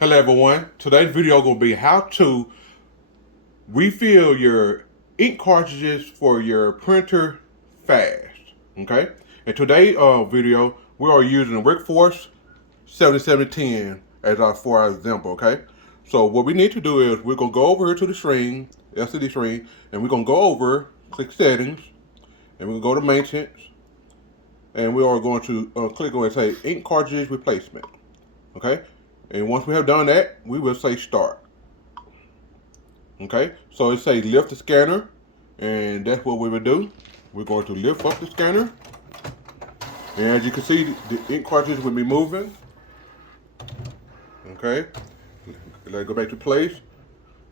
Hello everyone, today's video is going to be how to refill your ink cartridges for your printer fast, okay? In today's video, we are using the Workforce 7710 as for our example, okay? So what we need to do is we're going to go over here to the screen, LCD screen, and we're going to go over, click settings, and we're going to go to maintenance, and we are going to click on and say ink cartridges replacement, okay? And once we have done that, we will say start. Okay, so it says lift the scanner, and that's what we will do. We're going to lift up the scanner, and as you can see, the ink cartridge will be moving. Okay, let's go back to place.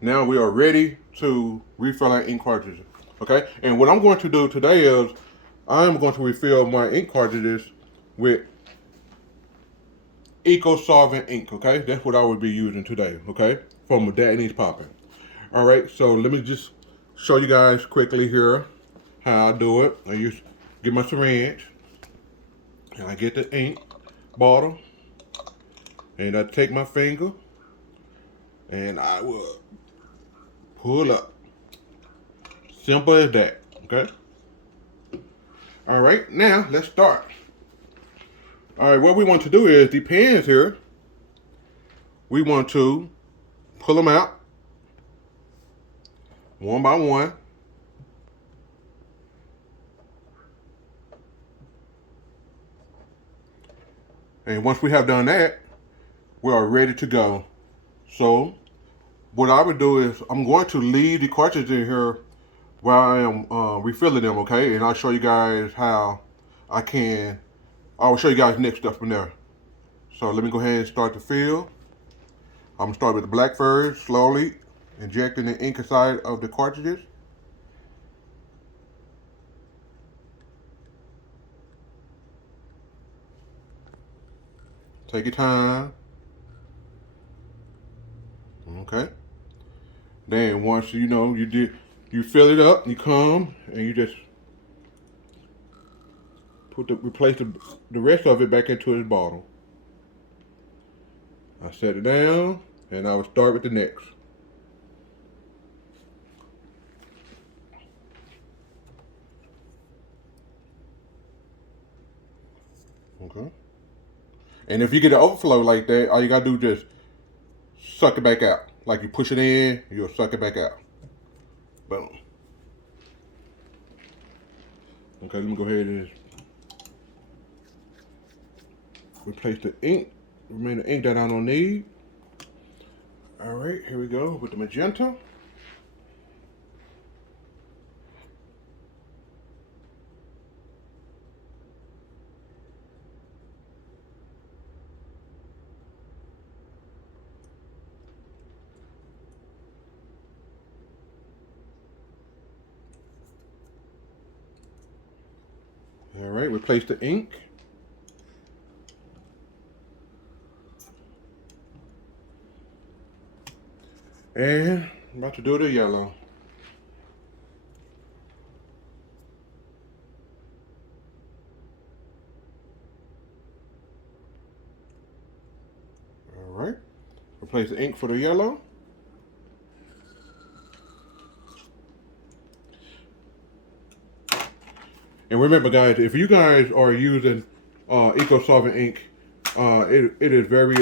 Now we are ready to refill our ink cartridges. Okay, and what I'm going to do today is I'm going to refill my ink cartridges with solvent ink. Okay, that's what I will be using today. Okay, from Dad Needs Popping. All right, so let me just show you guys quickly here how I do it. I use get my syringe, and I get the ink bottle, and I take my finger, and I will pull up. Simple as that. Okay. All right, now let's start. All right, what we want to do is the pens here. We want to pull them out one by one. And once we have done that, we are ready to go. So what I would do is I'm going to leave the cartridge in here while I am refilling them, okay? And I'll show you guys how I will show you guys next stuff from there. So let me go ahead and start the fill. I'm gonna start with the black first, slowly injecting the ink inside of the cartridges. Take your time. Okay. Then once you know you fill it up, you come and you just replace the rest of it back into its bottle. I set it down and I will start with the next. Okay. And if you get an overflow like that, all you gotta do is just suck it back out. Like you push it in, you'll suck it back out. Boom. Okay, let me go ahead and replace the ink, remaining ink that I don't need. All right, here we go with the magenta. All right, replace the ink. And I'm about to do the yellow. All right, replace the ink for the yellow. And remember, guys, if you guys are using solvent ink, it is very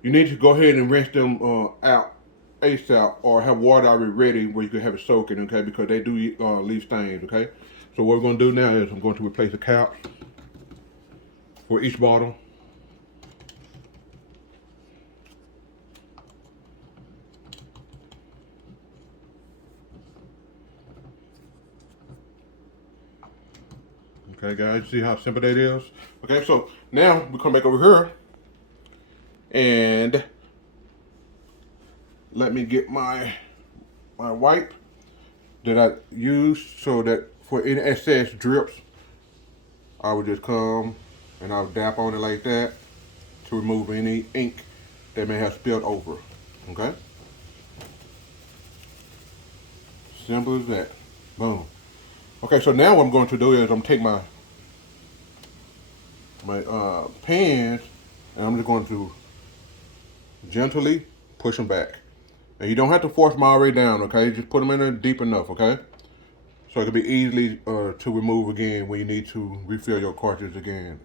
you need to go ahead and rinse them out ASAP, or have water already ready where you can have it soaking, okay? Because they do leave stains, okay? So what we're going to do now is I'm going to replace the caps for each bottle. Okay, guys, see how simple that is? Okay, so now we come back over here and let me get my wipe that I use so that for any excess drips, I would just come and I'll dap on it like that to remove any ink that may have spilled over. Okay? Simple as that. Boom. Okay, so now what I'm going to do is I'm take my pans And I'm just going to gently push them back. And you don't have to force them all the way down, okay? Just put them in there deep enough, okay? So it can be easily to remove again when you need to refill your cartridge again.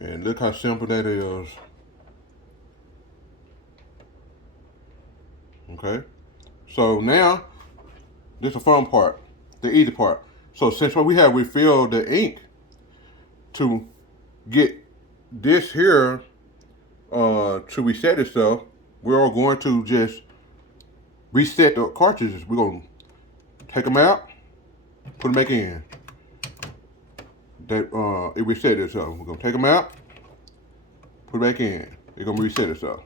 And look how simple that is. Okay? So now, this is the fun part, the easy part. So since we have refilled the ink, to get this here to reset itself, we're all going to just reset the cartridges. We're going to take them out, put them back in. That it reset itself. We're going to take them out, put it back in. It's going to reset itself.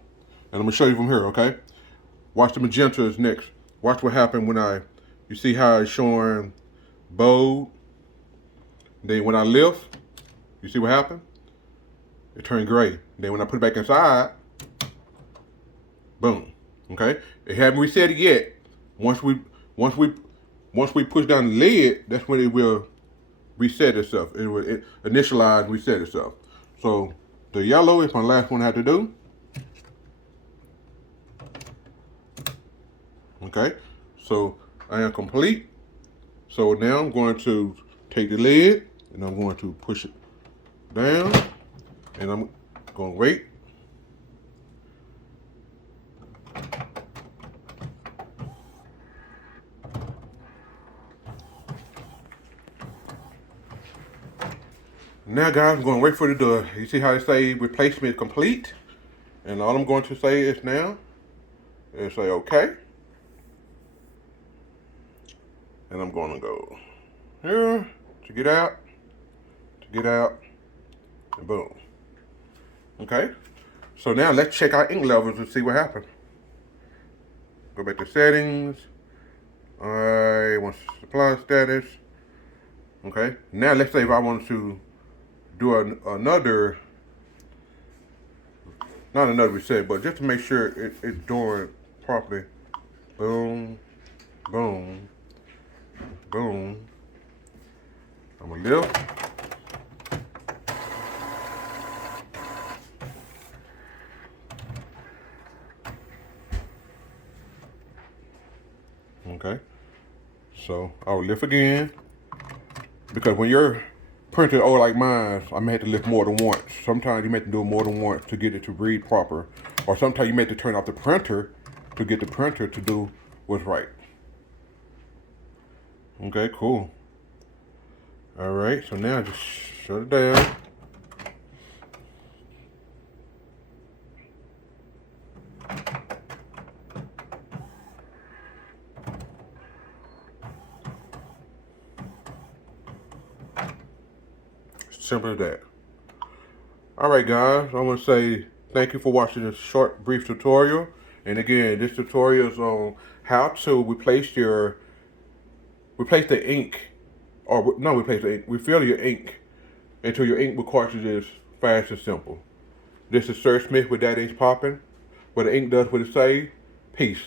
And I'm going to show you from here, okay? Watch the magenta is next. Watch what happened when you see how it's showing bold. Then when I lift, you see what happened? It turned gray. Then when I put it back inside, boom. Okay? It haven't reset it yet. Once we push down the lid, that's when it will reset itself. It will initialize and reset itself. So the yellow is my last one I have to do. Okay, so I am complete. So now I'm going to take the lid and I'm going to push it down and I'm going to wait. Now guys, I'm going to wait for the door. You see how it say replacement complete? And all I'm going to say is now, is say okay. And I'm going to go here to get out, and boom. Okay? So now let's check our ink levels and see what happened. Go back to settings. I want supply status. Okay? Now let's say if I want to do another, not another reset, but just to make sure it's doing properly. Boom, boom, boom. I'm gonna lift. Okay, so I'll lift again, because when you're printing old like mine, I may have to lift more than once. Sometimes you may have to do it more than once to get it to read proper, or sometimes you may have to turn off the printer to get the printer to do what's right. Okay, cool. All right, so now just shut it down. Simple as that. All right, guys, I want to say thank you for watching this short, brief tutorial. And again, this tutorial is on how to replace the ink, or not replace the ink, refill your ink into your ink with cartridges fast and simple. This is Sir Smith with That Ink's Poppin', where the ink does what it says. Peace.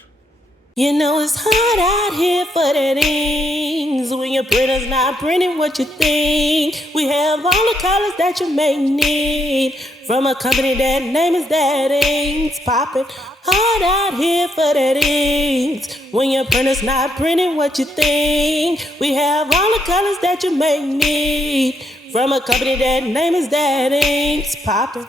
You know it's hard out here for that inks when your printer's not printing what you think. We have all the colors that you may need from a company that name is That Ink's Poppin'. Hard out here for that inks when your printer's not printing what you think. We have all the colors that you may need from a company that name is That Ink's Poppin'.